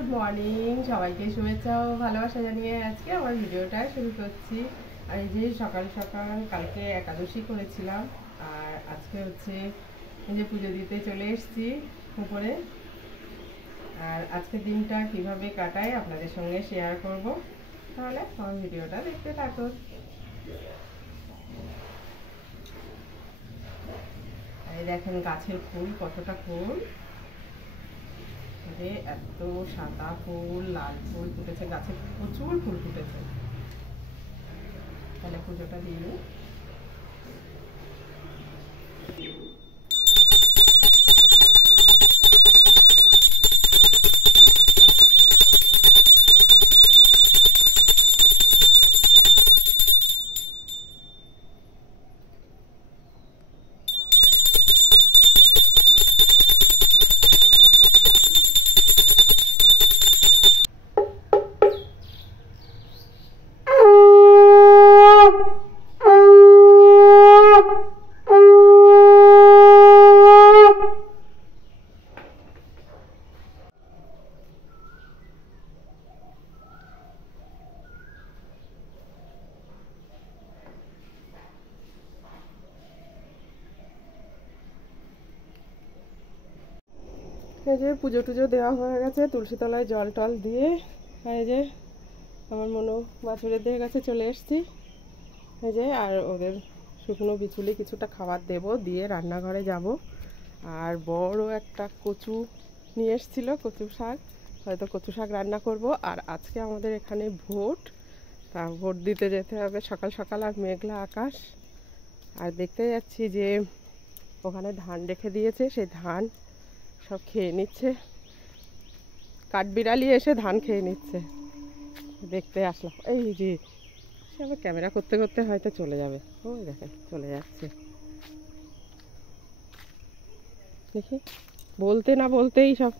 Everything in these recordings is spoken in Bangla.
গুড মর্নিং, সবাইকে শুভেচ্ছা ও ভালোবাসা জানিয়ে আজকে আমার ভিডিওটা শুরু করছি। আর এই যে সকাল সকাল কালকে একাদশী করেছিলাম, আর আজকে হচ্ছে এই যে পুজো দিতে চলে এসেছি উপরে। আর আজকের দিনটা কিভাবে কাটাই আপনাদের সঙ্গে শেয়ার করব, তাহলে আমার ভিডিওটা দেখতে থাকুন। এই দেখেন গাছের ফুল, কতটা ফুল, এত সাদা ফুল, লাল ফুল ফুটেছে, গাছে প্রচুর ফুল ফুটেছে। তাহলে পুজোটা দিয়ে এই যে পুজো টুজো দেওয়া হয়ে গেছে, তুলসী তলায় জল টল দিয়ে। এই যে আমার মনো বাছুরেদের কাছে চলে এসেছি। এই যে আর ওদের শুকনো বিচুলি কিছুটা খাবার দেব, দিয়ে রান্নাঘরে যাব। আর বড় একটা কচু নিয়ে এসেছিল, কচু শাক, হয়তো কচু শাক রান্না করব। আর আজকে আমাদের এখানে ভোট, তা ভোট দিতে যেতে হবে সকাল সকাল। আর মেঘলা আকাশ, আর দেখতে যাচ্ছি যে ওখানে ধান রেখে দিয়েছে, সেই ধান সব খেয়ে নিচ্ছে, কাঠবিড়ালি এসে ধান খেয়ে নিচ্ছে। দেখতে আসলাম। এই যে সে আবার ক্যামেরা করতে করতে হয়তো চলে যাবে, ওই দেখেন চলে যাচ্ছে। দেখি বলতে না বলতেই সব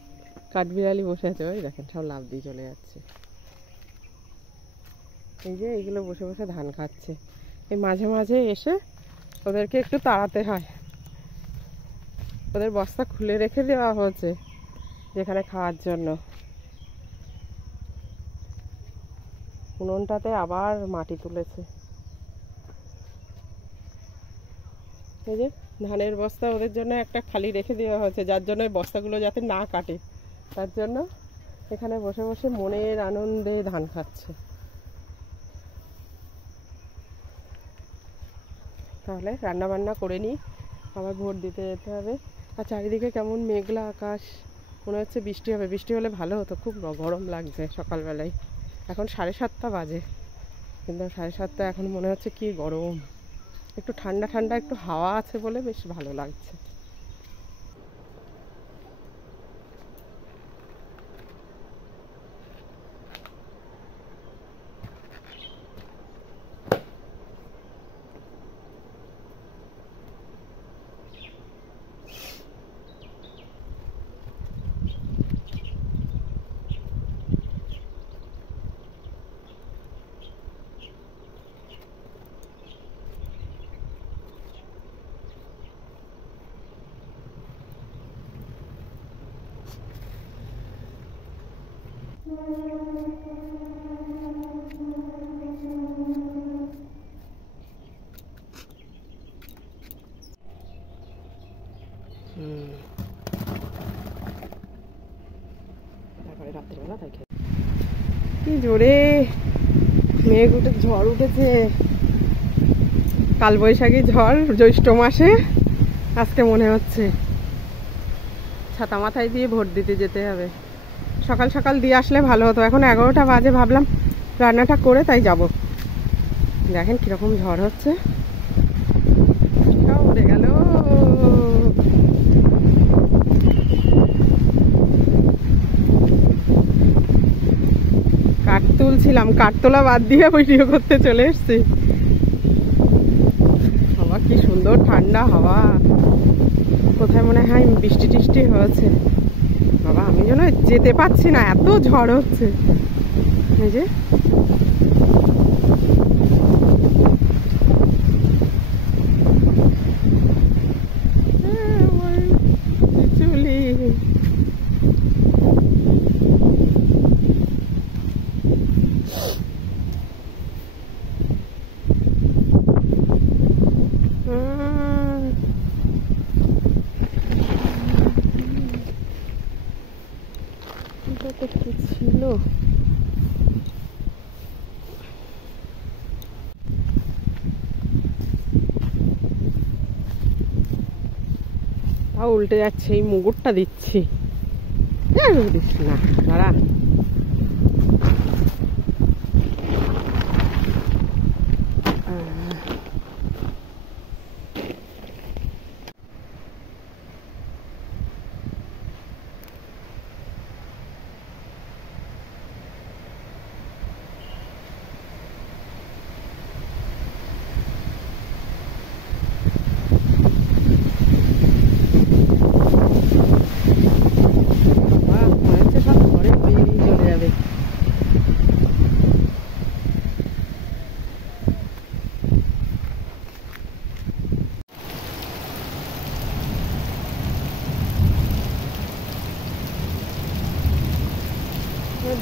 কাঠবিড়ালি বসে আছে, ওই দেখেন সব লাফ দিয়ে চলে যাচ্ছে। এই যে এইগুলো বসে বসে ধান খাচ্ছে। এই মাঝে মাঝে এসে ওদেরকে একটু তাড়াতে হয়। ওদের বস্তা খুলে রেখে দেওয়া হয়েছে যেখানে খাওয়ার জন্য। উনুনটাতে আবার মাটি তুলেছে। এই যে ধানের বস্তা ওদের জন্য একটা খালি রেখে দেওয়া হয়েছে, যার জন্য ওই বস্তাগুলো যাতে না কাটে, তার জন্য এখানে বসে বসে মনের আনন্দে ধান খাচ্ছে। তাহলে রান্না বান্না করে নিই, আবার ভোট দিতে যেতে হবে। আর চারিদিকে কেমন মেঘলা আকাশ, মনে হচ্ছে বৃষ্টি হবে। বৃষ্টি হলে ভালো হতো, খুব গরম লাগছে সকালবেলায়। এখন 7:30 বাজে, কিন্তু 7:30 এখন মনে হচ্ছে কি গরম। একটু ঠান্ডা ঠান্ডা একটু হাওয়া আছে বলে বেশ ভালো লাগছে। কি জোরে মেঘ উঠে, ঝড় উঠেছে। কালবৈশাখী ঝড় জ্যৈষ্ঠ মাসে আজকে মনে হচ্ছে। ছাতা মাথায় দিয়ে ভোট দিতে যেতে হবে। সকাল সকাল দিয়ে আসলে ভালো হতো। এখন 11টা বাজে, ভাবলাম রান্নাটা করে তাই যাব। দেখেন কিরকম ঝড় হচ্ছে, উড়ে গেল। কাঠ তুলছিলাম, কাঠ তোলা বাদ দিয়ে ভিডিও করতে চলে এসছি। হাওয়া কি সুন্দর, ঠান্ডা হাওয়া। কোথায় মনে হয় বৃষ্টি টিষ্টি হয়েছে। বাবা আমি যেন যেতে পারছি না, এত ঝড় হচ্ছে। এই যে এটা কি ছিল? উল্টে যাচ্ছে, এই মুগুরটা দিচ্ছি দিস না, দাঁড়া।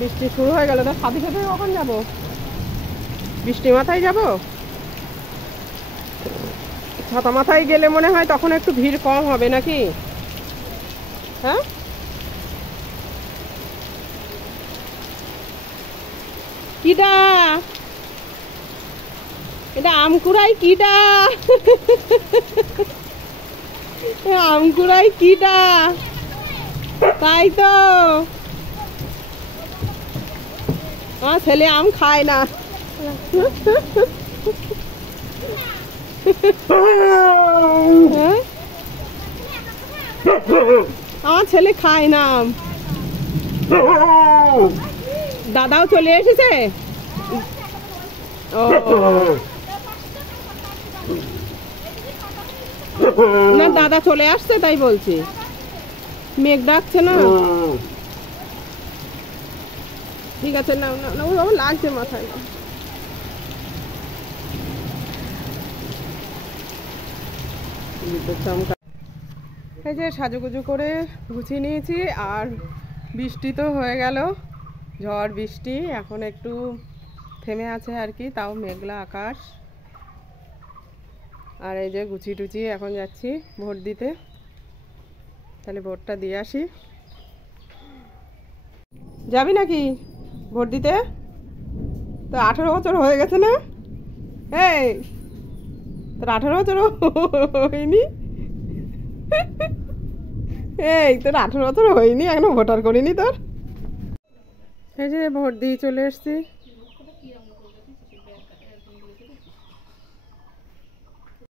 বৃষ্টি শুরু হয়ে গেল, তো সাথে সাথে কখন যাবো? বৃষ্টি মাথায় যাব? ছাতা মাথায় গেলে মনে হয় তখন একটু ভিড় কম হবে নাকি? হ্যাঁ, কিডা এটা? আমকুড়াই কিডা? আমকুড়াই কিডা? তাই তো, আমার ছেলে আম খায় না। আমার ছেলে খায় না আম। দাদাও চলে এসেছে। ও না, দাদা চলে আসছে তাই বলছি। মেঘ ডাকছে না। ঠিক আছে, না না, ও লাগছে মাথায়। এই যে সাজুগুজু করে গুছিয়ে নিয়েছি, আর বৃষ্টি তো হয়ে গেল, ঝড় বৃষ্টি এখন একটু থেমে আছে আর কি, তাও মেঘলা আকাশ। আর এই যে গুছিয়ে টুচিয়ে এখন যাচ্ছি ভোট দিতে। তাহলে ভোটটা দিয়ে আসি। যাবি নাকি ভোট দিতে? তো 18 বছর হয়ে গেছে না? এই তোর 18 বছর হয়নি? এই তোর 18 বছর হয়নি, এখনো ভোটার করিনি তোর? এই যে ভোট দিয়ে চলে এসছি।